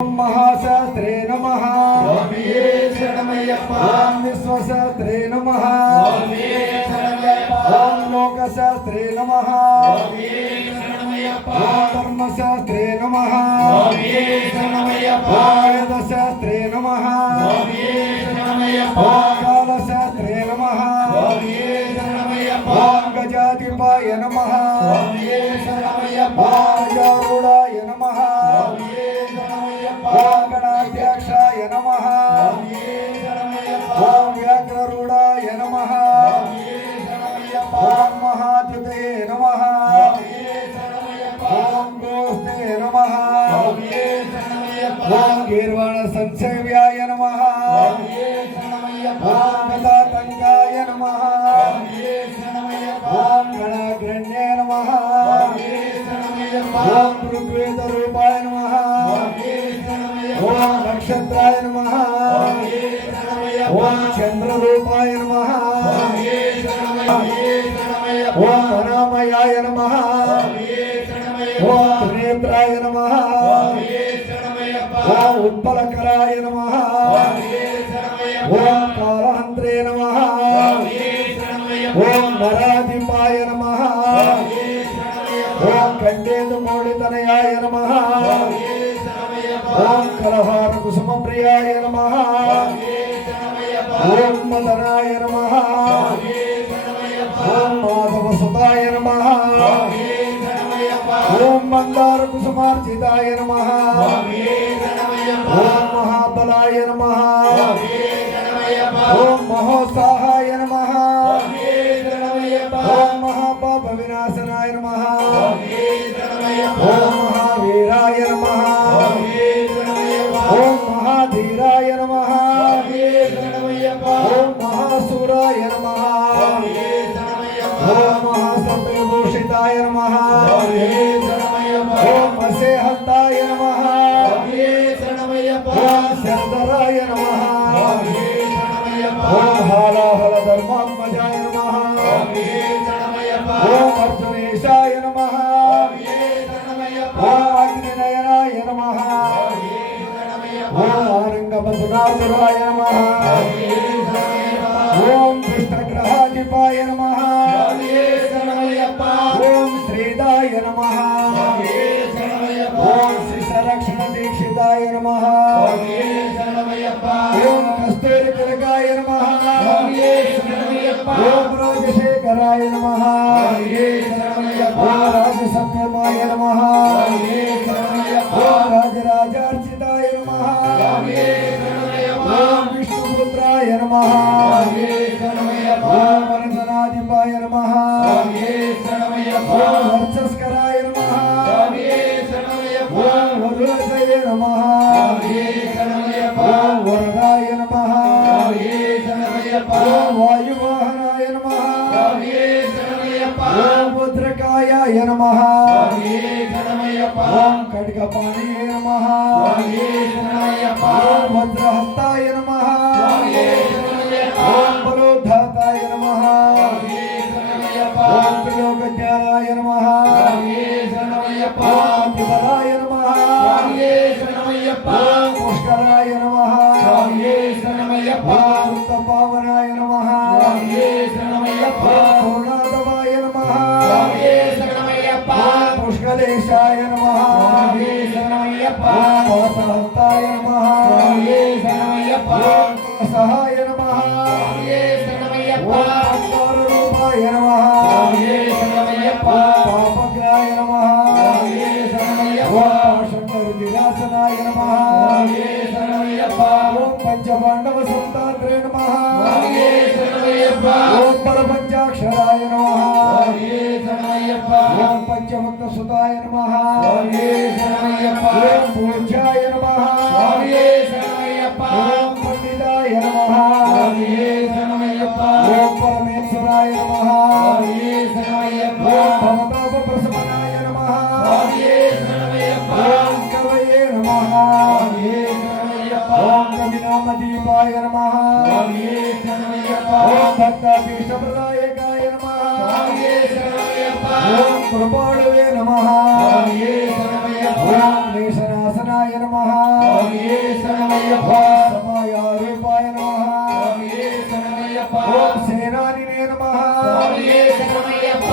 महाशास्त्रे नमः स्वामिये शरणमय्यप्पा ओम विश्वशास्त्रे नमः स्वामिये शरणमय्यप्पा ओम लोकशास्त्रे नमः स्वामिये शरणमय्यप्पा ओम धर्मशास्त्रे नमः स्वामिये शरणमय्यप्पा ओम वेदशास्त्रे नमः स्वामिये शरणमय्यप्पा ओम कालशास्त्रे नमः स्वामिये शरणमय्यप्पा ओम गजाधिपाय नमः स्वामिये शरणमय्यप्पा ओम गरुडाय नमः स्वामिये शरणमय्यप्पा ओम गणाध्यक्षाय नमः स्वामिये शरणमय्यप्पा ओम व्याघ्ररूढाय नमः स्वामिये शरणमय्यप्पा ओम महाधृते नमः स्वामिये शरणमय्यप्पा ओम गोस्ते नमः स्वामिये शरणमय्यप्पा ओम गीर्वाण संसेव्याय नमः स्वामिये शरणमय्यप्पा ओम गदातंगाय नमः स्वामिये शरणमय्यप्पा ओम गणाग्रण्ये नमः स्वामिये शरणमय्यप्पा ओम ऋग्वेदरूपाय नमः स्वामिये शरणमय्यप्पा ओम नक्षत्राय नमः स्वामिये शरणमय्यप्पा ओम चंद्ररूपाय नमः स्वामिये शरणमय्यप्पा ओम अनामयाय नमः स्वामिये शरणमय्यप्पा ओम त्रिनेत्राय नमः स्वामिये शरणमय्यप्पा ओम उत्पलकराय नमः स्वामिये शरणमय्यप्पा ओम कालहन्त्रे नमः स्वामिये शरणमय्यप्पा ओम नराधिपाय नमः स्वामिये शरणमय्यप्पा ओम खण्डेन्दुमौलितनयाय नमः स्वामिये शरणमय्यप्पा ओम कलहार कुसुमप्रियाय नमः स्वामिये शरणमय्यप्पा ओम मदनाय नमः स्वामिये शरणमय्यप्पा ओम माधवसुताय नमः स्वामिये शरणमय्यप्पा ओम मंदार कुसुमार्जिताय नमः स्वामिये शरणमय्यप्पा ओम महाबलाय नमः स्वामिये शरणमय्यप्पा ओम महोत्साहाय नमः स्वामिये शरणमय्यप्पा ओम महापाप विनाशनाय नमः स्वामिये शरणमय्यप्पा ओम महावीराय नमः स्वामिये शरणमय्यप्पा ओम महाधीराय नमः स्वामिये शरणमय्यप्पा ओम महासूराय नमः स्वामिये शरणमय्यप्पा ओम महासर्वभूषिताय नमः स्वामिये शरणमय्यप्पा ओम असेहन्ताय नमः स्वामिये शरणमय्यप्पा ओम शर्धराय नमः स्वामिये शरणमय्यप्पा ओम हालाहल धर्मात्मजाय नमः स्वामिये शरणमय्यप्पा ओम अर्जुनेशाय नमः स्वामिये शरणमय्यप्पा ओम अग्निनयनाय नमः स्वामिये शरणमय्यप्पा ओम आनंदमधुराय नमः स्वामिये शरणमय्यप्पा ओम कृष्णग्रहाधिपाय नमः स्वामिये शरणमय्यप्पा ओम श्रीदाय नमः स्वामिये शरणमय्यप्पा ओम शिशरक्षण दीक्षिताय नमः स्वामिये शरणमय्यप्पा ओम कस्तूरी तिलकाय नमः स्वामिये शरणमय्यप्पा ओम राजशेखराय नमः स्वामिये शरणमय्यप्पा ओम राजसत्यमाय नमः स्वामिये शरणमय्यप्पा ओम राजराजार्चिताय नमः स्वामिये शरणमय्यप्पा ओम विष्णुपुत्राय नमः स्वामिये शरणमय्यप्पा ओम अनन्तनाधिपाय नमः स्वामिये शरणमय्यप्पा ओम वर्चस्कराय नमः स्वामिये शरणमय्यप्पा ओम वरुणजये नमः स्वामिये शरणमय्यप्पा ओम वरदाय नमः स्वामिये शरणमय्यप्पा ओम वायुवाहनाय नमः स्वामिये शरणमय्यप्पा ओम भद्रकायाय नमः स्वामिये शरणमय्यप्पा ओम खड्गपाणिये नमः स्वामिये शरणमय्यप्पा ओम भद्रहस्ताय नमः स्वामिये शरणमय्यप्पा ओम बलोद्धाताय नमः स्वामिये शरणमय्यप्पा ओम त्रिलोकज्ञानाय नमः स्वामिये शरणमय्यप्पा ओम अतिबलाय नमः स्वामिये शरणमय्यप्पा ओम पुष्कराय नमः स्वामिये शरणमय्यप्पा ओम वृत्तपावनाय नमः स्वामिये शरणमय्यप्पा ओम पूर्णादवाय नमः स्वामिये शरणमय्यप्पा ओम पुष्कलेशाय नमः स्वामिये शरणमय्यप्पा ओम वासहस्ताय नमः स्वामिये शरणमय्यप्पा ओम सहाय नमः स्वामिये शरणमय्यप्पा ओम रूपाय नमः स्वामिये शरणमय्यप्पा ओम पापग्राय नमः स्वामिये शरणमय्यप्पा ओम शंकरविलासनाय नमः स्वामिये शरणमय्यप्पा ओम पंचपांडव संतात्रे नमः स्वामिये शरणमय्यप्पा ओम परपंचाक्षराय नमः स्वामिये शरणमय्यप्पा ओम पंचभक्तसुताय नमः स्वामिये शरणमय्यप्पा ओम पूज्याय नमः स्वामिये शरणमय्यप्पा ओम पंडिताय नमः स्वामिये शरणमय्यप्पा ओम परमेश्वराय नमः स्वामिये शरणमय्यप्पा ओम भवतापप्रशमनाय नमः स्वामिये शरणमय्यप्पा ओम कवये नमः स्वामिये शरणमय्यप्पा ओम कविनामदीपाय नमः स्वामिये शरणमय्यप्पा ओम भक्ताभीष्टप्रदायकाय नमः स्वामिये शरणमय्यप्पा ओम कृपाळवे नमः स्वामिये शरणमय्यप्पा ओम नेशनाशनाय नमः స్వామియే శరణమయ్యప్ప సమయ రూపాయ నమః స్వామియే శరణమయ్యప్ప ఓం సేనానినే నమః స్వామియే శరణమయ్యప్ప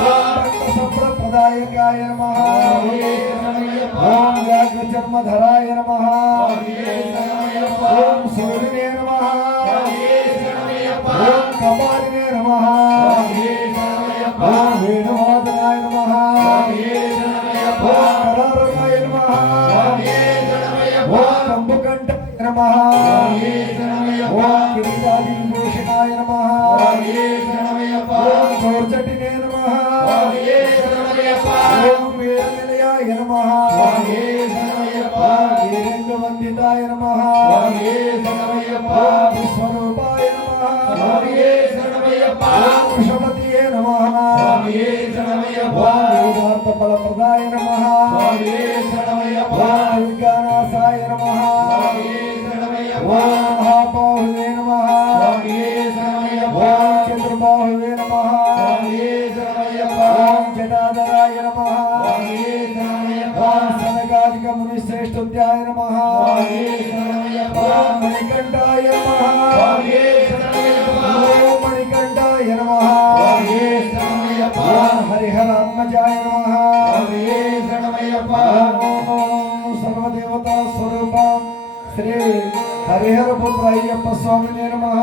సంప్రదాయకాయ నమః స్వామియే శరణమయ్యప్ప ఓం వ్యాఘ్రచర్మధరాయ నమః స్వామియే శరణమయ్యప్ప ఓం సూర్యనే నమః స్వామియే శరణమయ్యప్ప ఓం కపాలినే నమః స్వామియే శరణమయ్యప్ప ఓం వేణువాదనాయ నమః స్వామియే శరణమయ్యప్ప ఓం కళారగాయ నమః స్వామియే శరణమయ్యప్ప ఓం కంబుకంఠాయ నమః స్వామియే శరణమయ్యప్ప ఓం కిరీటాదిభూషణాయ నమః స్వామియే శరణమయ్యప్ప ఓం గౌర్జటినే నమః స్వామియే శరణమయ్యప్ప ఓం వీరనిలయాయ నమః స్వామియే శరణమయ్యప్ప ఓం వీరేంద్రవందితాయ నమః స్వామియే శరణమయ్యప్ప ఓం విశ్వరూపాయ నమః స్వామియే శరణమయ్యప్ప ఓం వృషపతియే నమః స్వామియే శరణమయ్యప్ప ఓం వేదార్థ ఫలప్రదాయ నమః స్వామియే శరణమయ్యప్ప ఓం దుర్గానాథాయ నమః స్వామియే శరణమయ్యప్ప ఓం మహాబాహువే నమః స్వామియే శరణమయ్యప్ప ఓం చతుర్బాహువే నమః స్వామియే శరణమయ్యప్ప ఓం జటాధరాయ నమః స్వామియే శరణమయ్యప్ప ఓం సనకాదిక మునిశ్రేష్ఠుత్యాయ నమః స్వామియే శరణమయ్యప్ప ఓం మణికంఠాయ నమః స్వామియే శరణమయ్యప్ప ఓం మణికంఠాయ నమః స్వామియే శరణమయ్యప్ప ఓం హరిహరాత్మజాయ నమః స్వామియే శరణమయ్యప్ప ఓం సర్వదేవతా స్వరూపం శ్రీ హరిహర పుత్ర అయ్యప్ప స్వామినే నమః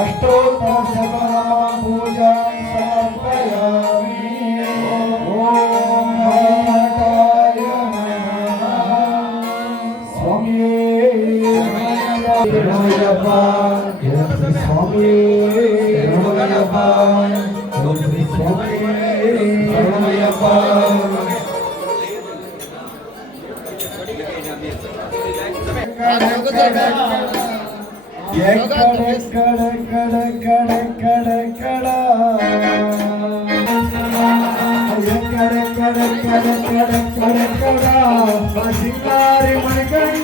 అష్టోత్తర శతనామ పూజ సమర్పయామి ఓం హరిహరాయ నమః స్వామియే శరణమయ్యప్ప స్వామియే శరణమయ్యప్ప స్వామియే శరణమయ్యప్ప సింగారి మణికంఠ